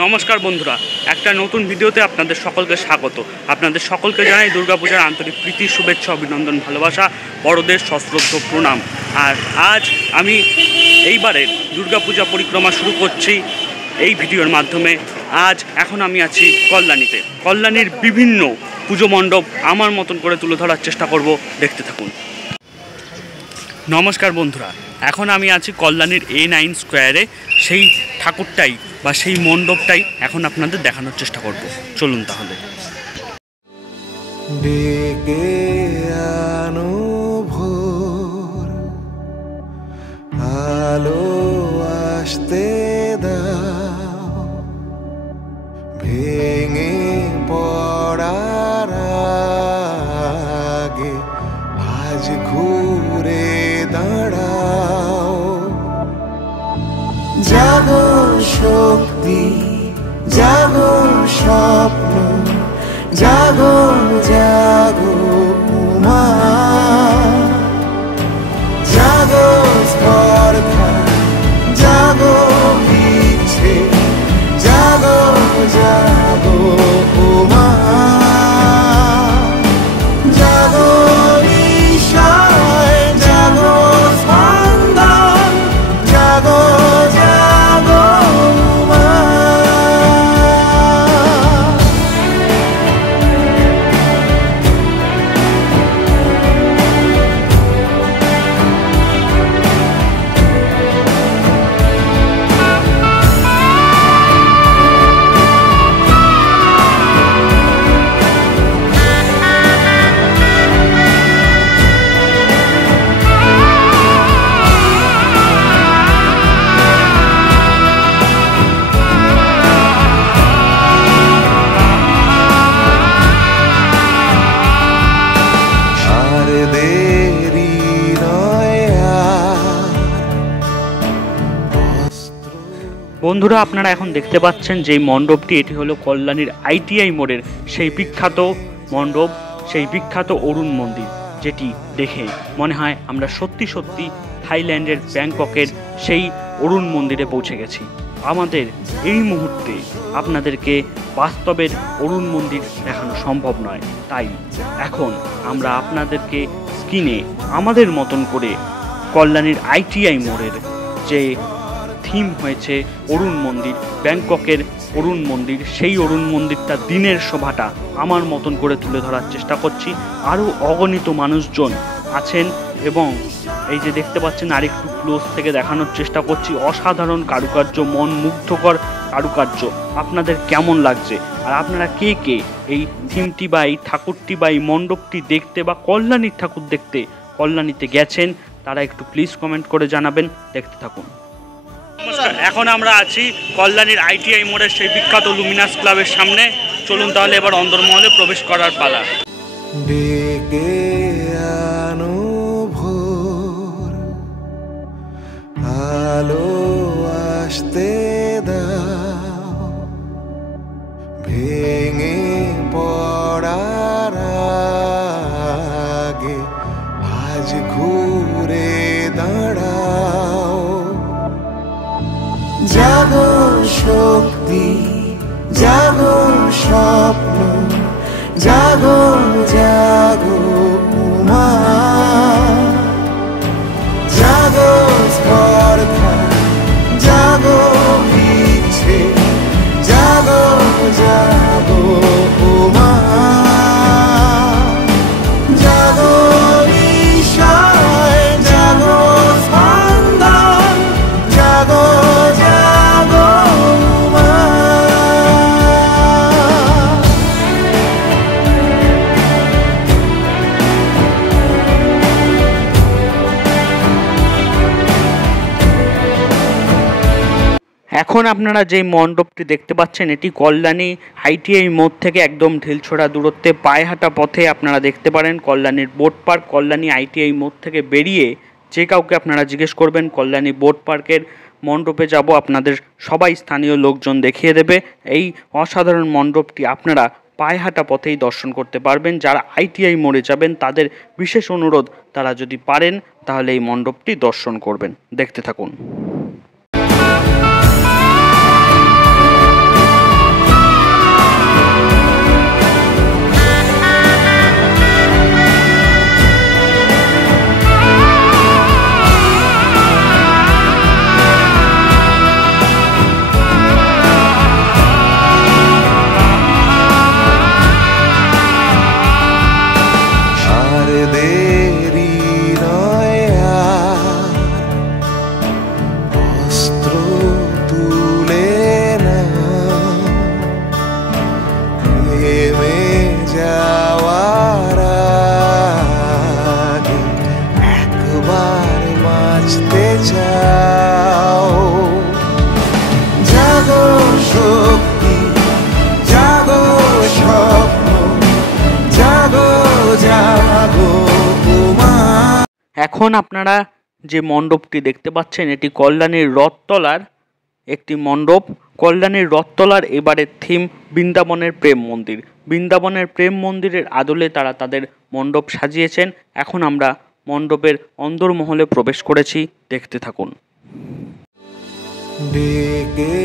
নমস্কার বন্ধুরা, একটা নতুন ভিডিওতে আপনাদের সকলকে স্বাগত। আপনাদের সকলকে জানাই দুর্গাপূজার আন্তরিক প্রীতি, শুভেচ্ছা, অভিনন্দন, ভালোবাসা, বড়দের সশ্রদ্ধ প্রণাম। আর আজ আমি এইবারের দুর্গাপূজা পরিক্রমা শুরু করছি এই ভিডিওর মাধ্যমে। এখন আমি আছি কল্যাণীতে। কল্যাণীর বিভিন্ন পুজো মণ্ডপ আমার মতন করে তুলে ধরার চেষ্টা করব, দেখতে থাকুন। নমস্কার বন্ধুরা, এখন আমি আছি কল্যাণীর A9 স্কোয়ারে। সেই ঠাকুরটাই বা সেই মণ্ডপটাই এখন আপনাদের দেখানোর চেষ্টা করব। চলুন তাহলে। ডেকে আনো ভোর, আলো আসতে দাও, ভেঙে পড়ার আগে আজ ঘুরে দাঁড়াও। জাগো শক্তি, জাগো স্বপ্ন, জাগো জাগো উমা, জাগো স্পর্ধা, জাগো ইচ্ছে, জাগো জাগো উমা, জাগো ঈশায়, জাগো স্পন্দন, জাগো জাগো উমা। বন্ধুরা, আপনারা এখন দেখতে পাচ্ছেন যে মণ্ডপটি, এটি হলো কল্যাণীর ITI মোড়ের সেই বিখ্যাত মণ্ডপ, সেই বিখ্যাত অরুণ মন্দির, যেটি দেখে মনে হয় আমরা সত্যি সত্যি থাইল্যান্ডের ব্যাংককের সেই অরুণ মন্দিরে পৌঁছে গেছি। আমাদের এই মুহূর্তে আপনাদেরকে বাস্তবের অরুণ মন্দির দেখানো সম্ভব নয়, তাই এখন আমরা আপনাদেরকে স্ক্রিনে আমাদের মতন করে কল্যাণীর ITI মোড়ের যে থিম হয়েছে অরুণ মন্দির, ব্যাংককের অরুণ মন্দির, সেই অরুণ মন্দিরটা দিনের শোভাটা আমার মতন করে তুলে ধরার চেষ্টা করছি। আরও অগণিত মানুষজন আছেন এবং এই যে দেখতে পাচ্ছেন আরেকটু ক্লোজ থেকে দেখানোর চেষ্টা করছি। অসাধারণ কারুকার্য, মন মুগ্ধকর কারুকার্য। আপনাদের কেমন লাগছে? আর আপনারা কে কে এই থিমটি বা এই ঠাকুরটি বা এই মণ্ডপটি দেখতে বা কল্যাণীর ঠাকুর দেখতে কল্যাণীতে গেছেন, তারা একটু প্লিজ কমেন্ট করে জানাবেন। দেখতে থাকুন। নমস্কার, এখন আমরা আছি কল্যাণীর ITI মোড়ের সেই বিখ্যাত লুমিনাস ক্লাবের সামনে। চলুন তাহলে এবার অন্দরমহলে প্রবেশ করার পালা। ডেকে আনো ভোর, আলো আসতে দাও, ভেঙে পড়ার আগে আজ ঘুরে দাঁড়াও। জাগো শক্তি, জাগো স্বপ্ন, জাগো জাগো উমা, জাগো স্পর্ধা, জাগো ইচ্ছে, জাগো জাগো উমা, জাগো ঈশায়, জাগো স্পন্দন, জাগো জাগো উমা। এখন আপনারা যে মণ্ডপটি দেখতে পাচ্ছেন, এটি কল্যাণী ITI মোড় থেকে একদম ঢিলছোড়া দূরত্বে পায়ে হাঁটা পথে আপনারা দেখতে পারেন কল্যাণীর বোট পার্ক। কল্যাণী ITI মোড় থেকে বেরিয়ে যে কাউকে আপনারা জিজ্ঞেস করবেন কল্যাণী বোট পার্কের মণ্ডপে যাব, আপনাদের সবাই স্থানীয় লোকজন দেখিয়ে দেবে। এই অসাধারণ মণ্ডপটি আপনারা পায়ে হাঁটা পথেই দর্শন করতে পারবেন। যারা ITI মোড়ে যাবেন তাদের বিশেষ অনুরোধ, তারা যদি পারেন তাহলে এই মণ্ডপটি দর্শন করবেন। দেখতে থাকুন। এখন আপনারা যে মণ্ডপটি দেখতে পাচ্ছেন এটি কল্যাণীর রথতলার একটি মণ্ডপ। কল্যাণীর রথতলার এবারের থিম বৃন্দাবনের প্রেম মন্দির। বৃন্দাবনের প্রেম মন্দিরের আদলে তারা তাদের মণ্ডপ সাজিয়েছেন। এখন আমরা মণ্ডপের অন্দরমহলে প্রবেশ করেছি, দেখতে থাকুন। ডেকে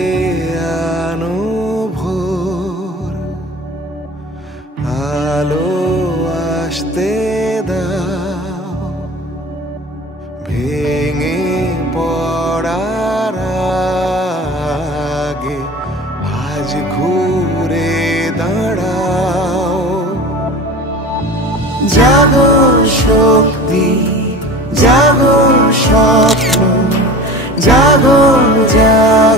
আনো ভোর, আলো আসতে দাও, ভেঙে পড়ার আগে আজ ঘুরে দাঁড়াও। জাগো শক্তি, জাগো স্বপ্ন, জাগো জাগো